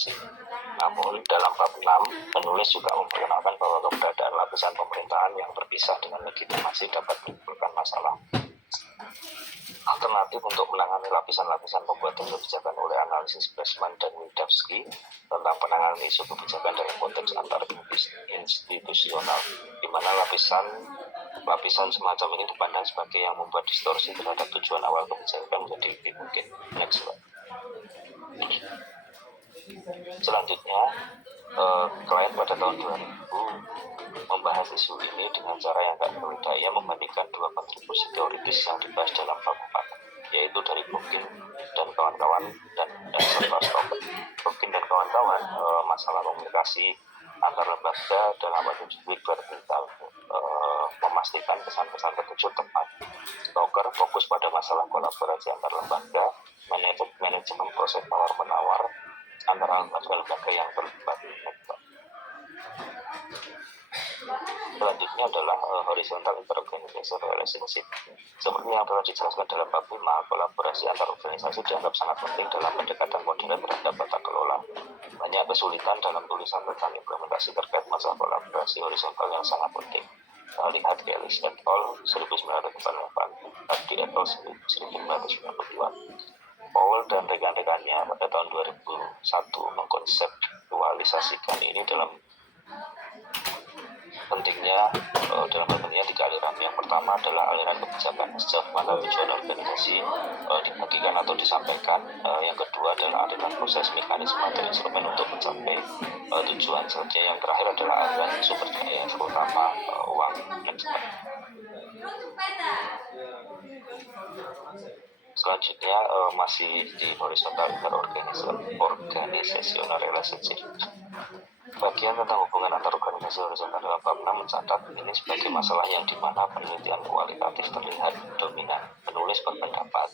implementasi. Namun dalam bab 6, penulis juga memperkenalkan bahwa keberadaan lapisan pemerintahan yang terpisah dengan legitimasi dapat menimbulkan masalah. Alternatif untuk menangani lapisan-lapisan pembuatan kebijakan oleh analisis Pressman dan Wildavsky tentang penanganan isu kebijakan dalam konteks antar institusional, di mana lapisan semacam ini dipandang sebagai yang membuat distorsi terhadap tujuan awal kebijakan menjadi lebih mungkin. Next slide. Selanjutnya, klien pada tahun 2000 membahas isu ini dengan cara yang tak berbeda. Ia membandingkan dua kontribusi teoritis yang dibahas dalam bab 4, yaitu dari Bokin dan kawan-kawan dan serta Stoker. Bokin dan kawan-kawan masalah komunikasi antar lembaga dalam Wilber tentang memastikan pesan-pesan tertuju tepat. Stoker fokus pada masalah kolaborasi antar lembaga, manajemen proses tawar-menawar antara lembaga yang terlibat. Selanjutnya adalah horizontal interorganization relationship. Seperti yang telah dijelaskan dalam bab 5, kolaborasi antar organisasi dianggap sangat penting dalam pendekatan modern terhadap tata kelola. Banyak kesulitan dalam tulisan tentang implementasi terkait masalah kolaborasi horizontal yang sangat penting. Lihat Ellis et al. 1988, Hardy et al. 1992. Powell dan rekan-rekannya pada tahun 2001 mengkonseptualisasikan ini dalam pentingnya tiga aliran. Yang pertama adalah aliran kebijakan, sejauh mana tujuan organisasi dibagikan atau disampaikan. Yang kedua adalah aliran proses, mekanisme atau instrumen untuk mencapai tujuan. Selanjutnya yang terakhir adalah aliran sumber daya, terutama uang. Selanjutnya masih di horizontal interorganizational relationship. Bagian tentang hubungan antar organisasi horizontal dalam bab 6 mencatat ini sebagai masalah yang dimana penelitian kualitatif terlihat dominan. Penulis berpendapat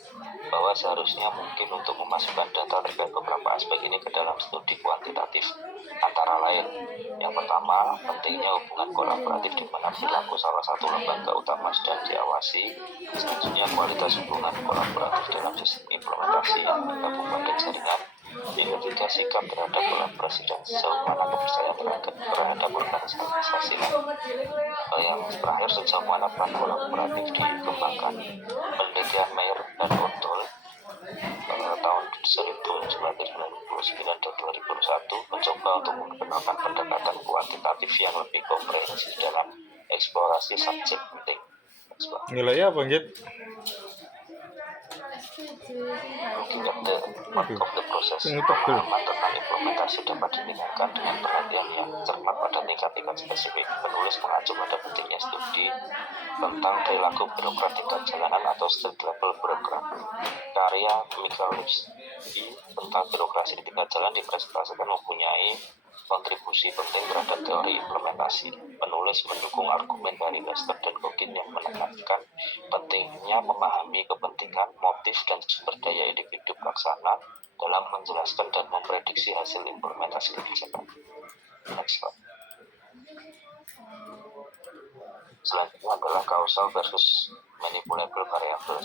bahwa seharusnya mungkin untuk memasukkan data terkait beberapa aspek ini ke dalam studi kuantitatif. Antara lain, yang pertama, pentingnya hubungan kolaboratif di mana perilaku salah satu lembaga utama sedang diawasi. Selanjutnya, kualitas hubungan kolaboratif dalam sistem implementasi yang bergabung dan jaringan. Yang ketiga, sikap terhadap kolaborasi dan sejauh mana kepercayaan terhadap organisasi lain. Yang terakhir, sejauh mana peran kolaboratif dikembangkan. Penelitian Mayer dan O'Toole tahun 1999 dan 2001 mencoba untuk memperkenalkan pendekatan kuantitatif yang lebih komprehensif dalam eksplorasi subjek penting. Nilainya apa, Ngit? Looking at the part of the process, pemahaman tentang implementasi dapat ditingkatkan dengan perhatian yang cermat pada tingkat-tingkat spesifik. Penulis mengacu pada pentingnya studi tentang perilaku birokrat tingkat jalanan atau street level birokrat. Karya Michael Lipsky tentang birokrasi di tingkat jalan dipresentasikan mempunyai kontribusi penting terhadap teori implementasi. Penulis mendukung argumen dari Lester dan Bokin yang menekankan pentingnya memahami kepentingan, motif, dan sumber daya individu pelaksana dalam menjelaskan dan memprediksi hasil implementasi kebijakan. Next slide. Selanjutnya adalah causal versus manipulable variable.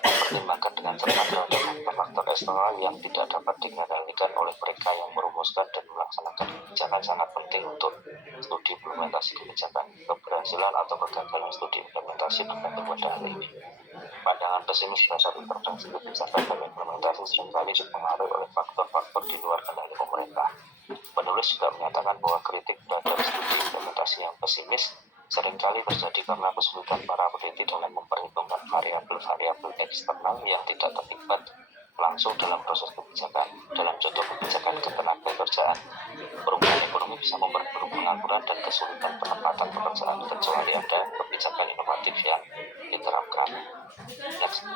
Mempertimbangkan dengan cermat terhadap faktor eksternal yang tidak dapat dikendalikan oleh mereka yang merumuskan dan melaksanakan kebijakan sangat penting untuk studi implementasi kebijakan. Keberhasilan atau kegagalan studi implementasi tergantung pada hal ini. Pandangan pesimis terhadap intervensi kebijakan dan implementasi seringkali dipengaruhi oleh faktor-faktor di luar kendali pemerintah. Penulis juga menyatakan bahwa kritik terhadap studi implementasi yang pesimis seringkali terjadi karena kesulitan para peneliti dalam memperhitungkan variabel-variabel eksternal yang tidak terlibat langsung dalam proses kebijakan. Dalam contoh kebijakan ketenagakerjaan, perubahan ekonomi bisa memperburuk pengangguran dan kesulitan penempatan pekerjaan kecuali ada kebijakan inovatif yang diterapkan. Next.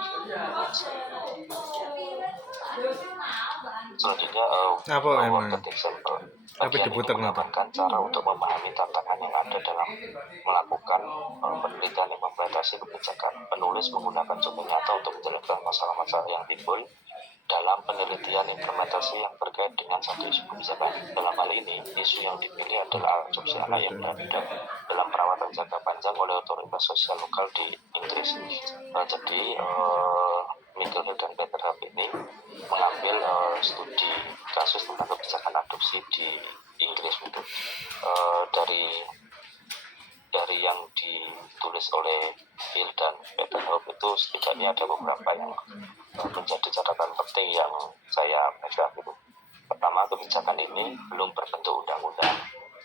Selanjutnya, work example. Bagian ini menawarkan cara untuk memahami tantangan yang ada dalam melakukan penelitian implementasi kebijakan. Penulis menggunakan contoh nyata untuk menjelaskan masalah-masalah yang timbul dalam penelitian implementasi yang terkait dengan satu isu kebijakan. Dalam hal ini, isu yang dipilih adalah adopsi anak yang berada dalam perawatan jangka panjang oleh otoritas sosial lokal di Inggris. Jadi Michael Hill dan Peter Hub ini mengambil studi kasus tentang kebijakan adopsi di Inggris itu. Dari yang ditulis oleh Hill dan Peter Hub itu setidaknya ada beberapa yang menjadi catatan penting yang saya pegang gitu. Pertama, kebijakan ini belum berbentuk undang-undang.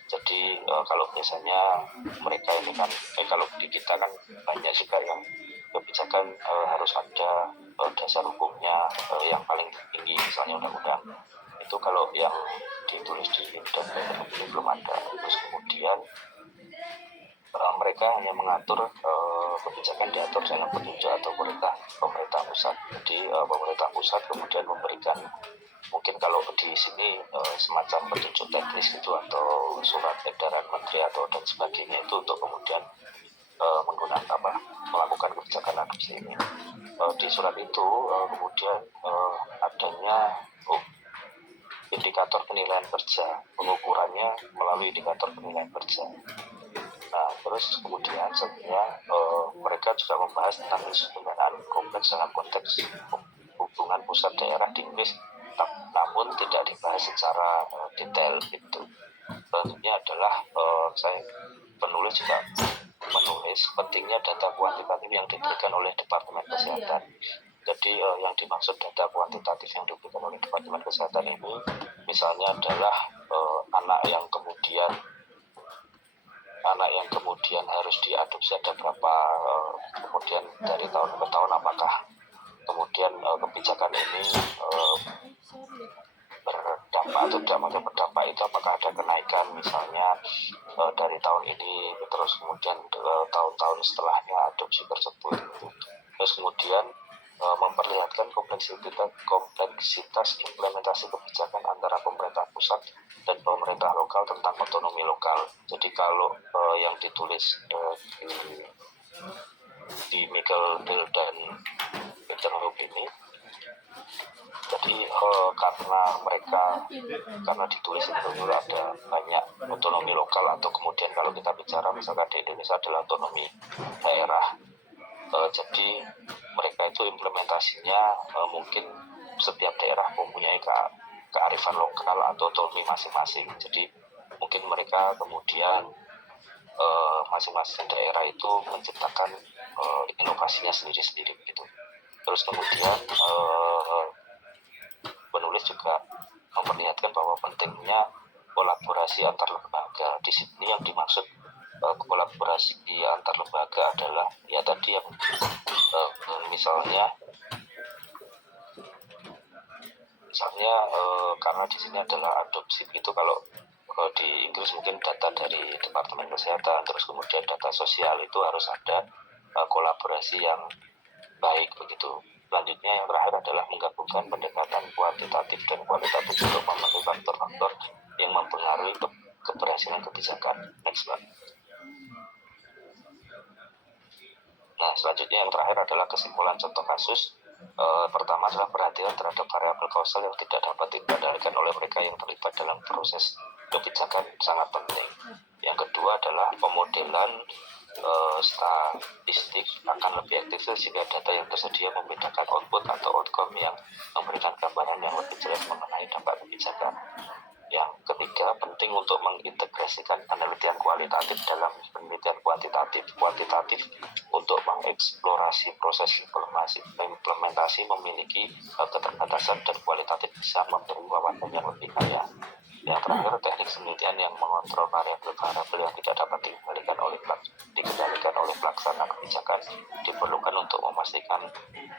Jadi kalau biasanya mereka ini kan kalau di kita kan banyak juga yang kebijakan harus ada dasar hukumnya yang paling tinggi, misalnya undang-undang. Itu kalau yang ditulis di dan ini belum ada. Terus kemudian mereka hanya mengatur kebijakan diatur dalam petunjuk atau pemerintah pusat. Jadi pemerintah pusat kemudian memberikan, mungkin kalau di sini semacam petunjuk teknis gitu atau surat edaran menteri atau dan sebagainya, itu untuk kemudian melakukan kebijakan adopsi ini. Di surat itu kemudian adanya indikator penilaian kerja, pengukurannya melalui indikator penilaian kerja. Nah, terus kemudian sebenarnya mereka juga membahas tentang isu pendanaan kompleks dalam konteks hubungan pusat daerah di Inggris, namun tidak dibahas secara detail itu. Tentunya adalah saya penulis juga menulis pentingnya data kuantitatif yang diberikan oleh Departemen Kesehatan. Jadi yang dimaksud data kuantitatif yang diberikan oleh Departemen Kesehatan ini misalnya adalah anak yang kemudian harus diadopsi ada berapa, kemudian dari tahun ke tahun apakah kemudian kebijakan ini berdampak atau tidak berdampak, itu apakah ada kenaikan misalnya dari tahun ini terus kemudian tahun-tahun setelahnya adopsi tersebut gitu. Terus kemudian memperlihatkan kompleksitas implementasi kebijakan antara pemerintah pusat dan pemerintah lokal tentang otonomi lokal. Jadi kalau yang ditulis di Michael Hill dan Peter Hub ini, jadi karena ditulis itu ada banyak otonomi lokal, atau kemudian kalau kita bicara misalkan di Indonesia adalah otonomi daerah. Jadi mereka itu implementasinya mungkin setiap daerah mempunyai kearifan lokal atau otonomi masing-masing. Jadi mungkin mereka kemudian masing-masing daerah itu menciptakan inovasinya sendiri-sendiri gitu. Terus kemudian penulis juga memperlihatkan bahwa pentingnya kolaborasi antar lembaga. Di sini yang dimaksud kolaborasi antar lembaga adalah ya tadi yang misalnya karena di sini adalah adopsi itu, kalau di Inggris mungkin data dari Departemen Kesehatan, terus kemudian data sosial, itu harus ada kolaborasi yang baik begitu. Selanjutnya yang terakhir adalah menggabungkan pendekatan kuantitatif dan kualitatif untuk memenuhi faktor-faktor yang mempengaruhi keberhasilan kebijakan. Next, Pak. Nah, selanjutnya yang terakhir adalah kesimpulan contoh kasus. Pertama adalah perhatian terhadap variabel kausal yang tidak dapat dikendalikan oleh mereka yang terlibat dalam proses kebijakan, sangat penting. Yang kedua adalah pemodelan statistik akan lebih efektif sehingga data yang tersedia membedakan output atau outcome yang memberikan gambaran yang lebih jelas mengenai dampak kebijakan. Yang ketiga, penting untuk mengintegrasikan penelitian kualitatif dalam penelitian kuantitatif untuk mengeksplorasi proses implementasi memiliki keterbatasan dan kualitatif bisa memberi wawasan yang lebih kaya. Yang terakhir, teknik penelitian yang mengontrol variabel-variabel yang tidak dapat dikendalikan oleh pelaksana kebijakan diperlukan untuk memastikan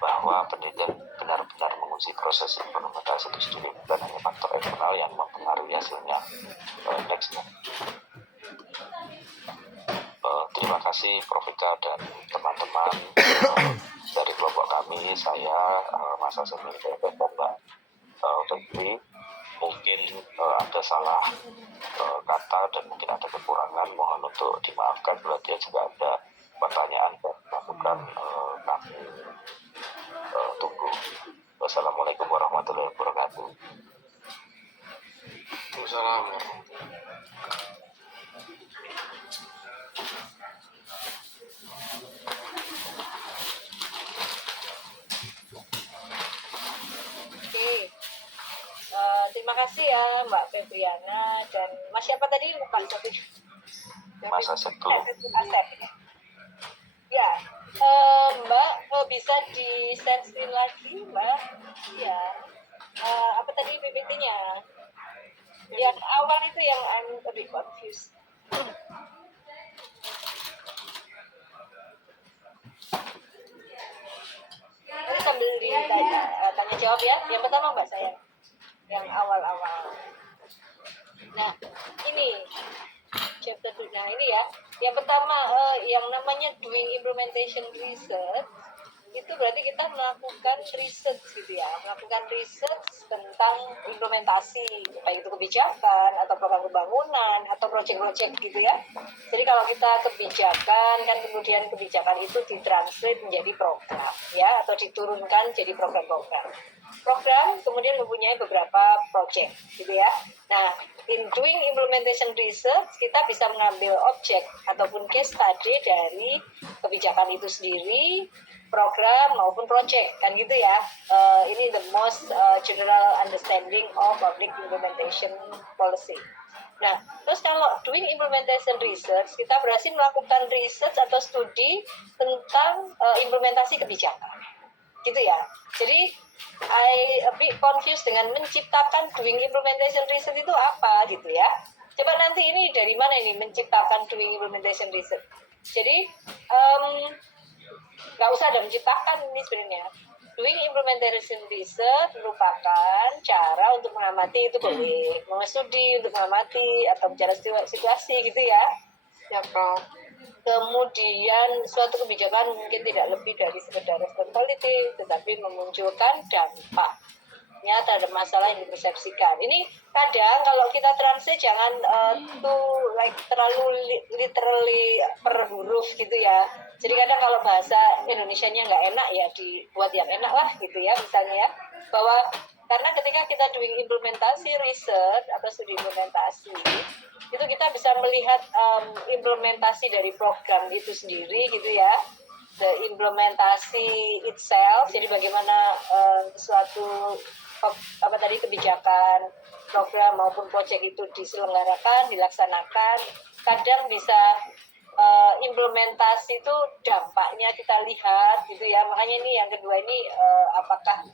bahwa penelitian benar-benar menguji proses implementasi itu sendiri, bukan hanya faktor eksternal yang mempengaruhi hasilnya. Next. Terima kasih Prof. Vika dan teman-teman dari kelompok kami. Saya Mas Hasan dan Mbak Febri. Mungkin ada salah kata dan mungkin ada kekurangan, mohon untuk dimaafkan. Berarti juga ada pertanyaan dan masukan, kami tunggu. Wassalamualaikum warahmatullahi wabarakatuh. Waalaikumsalam. terima kasih ya Mbak Febriana dan Mas siapa tadi lupa tapi Mas Asep dulu. Asep. Ya, Mbak bisa di-share screen lagi Mbak? Ya, apa tadi PPT-nya? Yang awal itu yang I'm a bit confused. Nanti sambil ditanya tanya jawab ya. Yang pertama Mbak saya, yang awal-awal. Nah, ini chapter 2. Nah, ini ya. Yang pertama yang namanya doing implementation research itu berarti kita melakukan research gitu ya, melakukan research tentang implementasi baik itu kebijakan atau program pembangunan atau proyek-proyek gitu ya. Jadi kalau kita kebijakan kan kemudian kebijakan itu ditranslate menjadi program ya atau diturunkan jadi program-program. Program kemudian mempunyai beberapa proyek gitu ya. Nah, in doing implementation research kita bisa mengambil objek ataupun case study dari kebijakan itu sendiri, program maupun project kan gitu ya. Ini the most general understanding of public implementation policy. Nah, terus kalau doing implementation research kita berhasil melakukan research atau studi tentang implementasi kebijakan gitu ya. Jadi I a bit confused dengan menciptakan doing implementation research itu apa gitu ya. Coba nanti ini dari mana ini menciptakan doing implementation research. Jadi nggak usah ada menciptakan ini sebenarnya. Doing implementation research merupakan cara untuk mengamati itu boleh mengstudi untuk mengamati atau bicara situasi gitu ya. Ya Prof. Kemudian suatu kebijakan mungkin tidak lebih dari sekedar responsibility, tetapi memunculkan dampaknya terhadap masalah yang dipersepsikan. Ini kadang kalau kita translate jangan terlalu literally per huruf gitu ya. Jadi kadang kalau bahasa Indonesianya nggak enak ya dibuat yang enak lah gitu ya misalnya ya. Bahwa karena ketika kita doing implementasi research atau studi implementasi itu kita bisa melihat implementasi dari program itu sendiri gitu ya, the implementasi itself. Jadi bagaimana suatu kebijakan, program maupun proyek itu diselenggarakan, dilaksanakan. Kadang bisa implementasi itu dampaknya kita lihat gitu ya. Makanya ini yang kedua ini apakah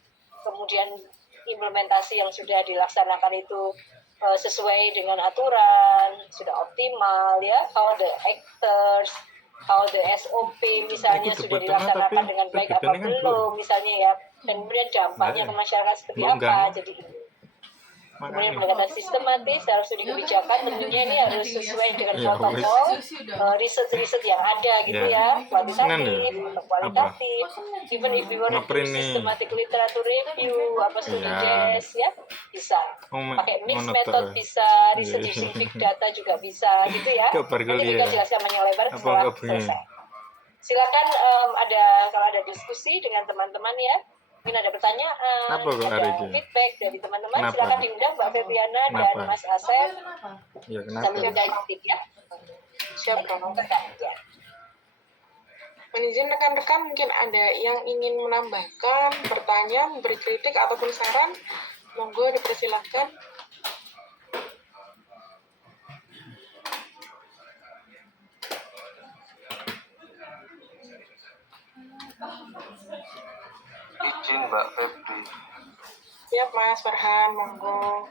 kemudian implementasi yang sudah dilaksanakan itu sesuai dengan aturan, sudah optimal ya, how the actors, how the SOP misalnya sudah dilaksanakan dengan baik apa belum misalnya ya, dan kemudian dampaknya ke masyarakat seperti apa. Jadi kemudian pendekatan sistematis dalam studi kebijakan tentunya ini harus sesuai dengan protokol riset-riset yang ada gitu ya, kuantitatif atau kualitatif. Even if we want to do systematic literature review apa studi JS ya bisa pakai mixed method, bisa riset using big data juga bisa gitu ya. Nanti kita jelaskan banyak lebar setelah selesai. Silakan kalau ada diskusi dengan teman-teman ya. Mungkin ada pertanyaan, ada feedback dari teman-teman, silakan diundang Mbak Febriana dan Mas Asep sambil didiktif ya. Siap dong. Ya. Izin rekan-rekan mungkin ada yang ingin menambahkan, bertanya, memberi kritik ataupun saran, monggo dipersilakan. Izin Mbak Febri. Siap Mas Farhan, monggo.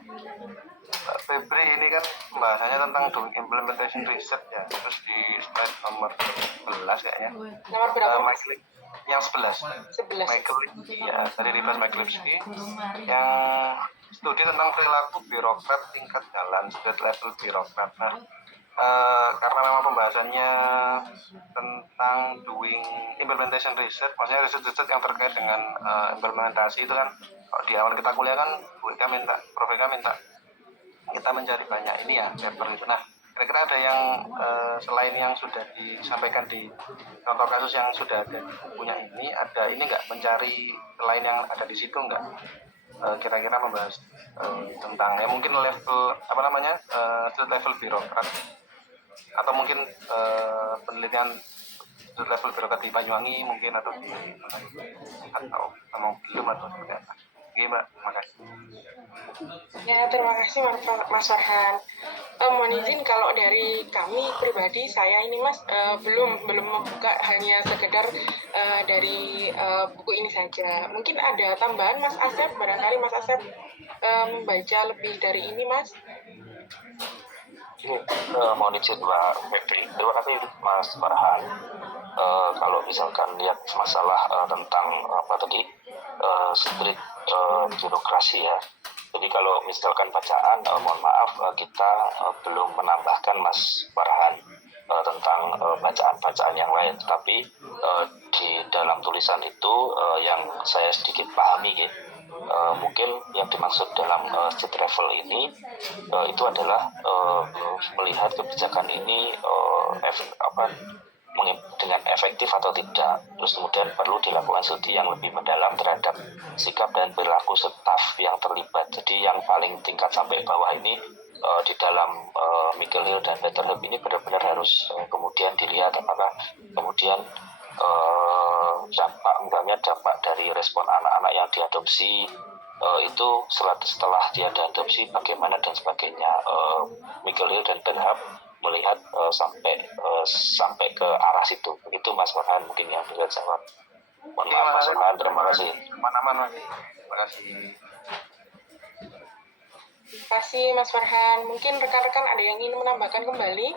Mbak Febri ini kan pembahasannya tentang doing implementation research ya, terus di slide nomor 11 kayaknya. Nomor berapa? Yang 11. 11. Ya, dari Rivas Michaelewski yang studi tentang perilaku birokrat tingkat jalan, street level birokrat. Nah, karena memang pembahasannya tentang doing implementation research, maksudnya riset-riset yang terkait dengan implementasi itu kan, kalau di awal kita kuliah kan Prof Eka minta kita mencari banyak ini ya paper itu. Nah, kira-kira ada yang selain yang sudah disampaikan di contoh kasus yang sudah ada di bukunya ini, ada ini nggak, mencari selain yang ada di situ nggak? Kira-kira membahas tentang ya mungkin level street level birokrat, atau mungkin penelitian street level birokrat di Banyuwangi mungkin, atau di atau belum atau seperti apa? Oke Mbak, makasih. Ya, terima kasih Mas Farhan. Mohon izin kalau dari kami pribadi, saya ini Mas belum membuka, hanya sekedar dari buku ini saja. Mungkin ada tambahan Mas Asep, barangkali Mas Asep membaca lebih dari ini Mas. Ini mohon izin Mbak Febri. Terima kasih Mas Farhan. Kalau misalkan lihat masalah tentang apa tadi strict birokrasi ya. Jadi kalau misalkan bacaan, mohon maaf kita belum menambahkan Mas Farhan tentang bacaan-bacaan yang lain. Tapi di dalam tulisan itu yang saya sedikit pahami ya, mungkin yang dimaksud dalam street travel ini itu adalah melihat kebijakan ini dengan efektif atau tidak. Terus kemudian perlu dilakukan studi yang lebih mendalam terhadap sikap dan perilaku staf yang terlibat. Jadi yang paling tingkat sampai bawah ini di dalam Michael Hill dan Peter Hub ini benar-benar harus kemudian dilihat apakah kemudian dampak dari respon anak-anak yang diadopsi itu setelah dia diadopsi bagaimana dan sebagainya. Michael Hill dan Ben Hub melihat sampai ke arah situ. Begitu Mas Farhan mungkin yang bisa jawab. Mohon maaf Mas Farhan, terima kasih. Aman-aman Mas. Terima kasih. Terima kasih Mas Farhan. Mungkin rekan-rekan ada yang ingin menambahkan kembali?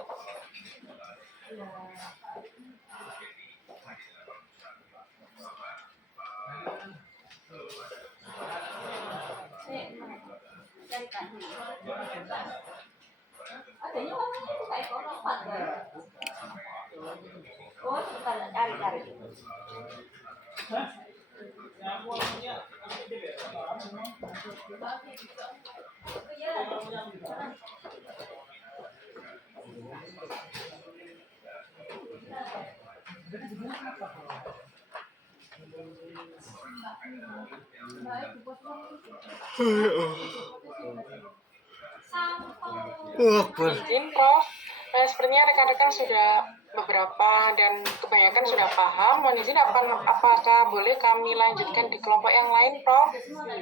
Izin Prof. Sepertinya rekan-rekan sudah beberapa dan kebanyakan sudah paham. Mohon izin apakah boleh kami lanjutkan di kelompok yang lain, Prof?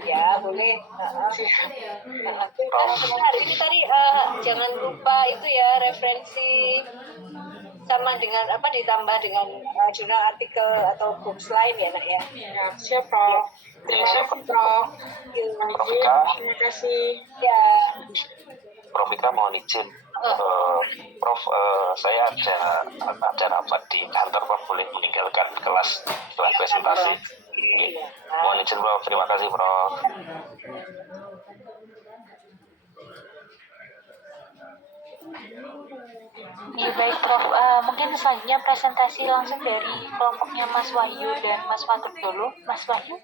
Ya, boleh. Siap. Sebentar, ini tadi jangan lupa itu ya referensi sama dengan ditambah dengan jurnal artikel atau books lain ya nak ya. Ya, siap Prof. Terima kasih Prof. Mohon izin. Terima kasih. Ya. Prof Ika mohon izin, Prof saya ada rapat di kantor, Prof boleh meninggalkan kelas setelah presentasi. Mohon izin Prof, terima kasih Prof. Ya, baik Prof, mungkin selanjutnya presentasi langsung dari kelompoknya Mas Wahyu dan Mas Fatuk dulu. Mas Wahyu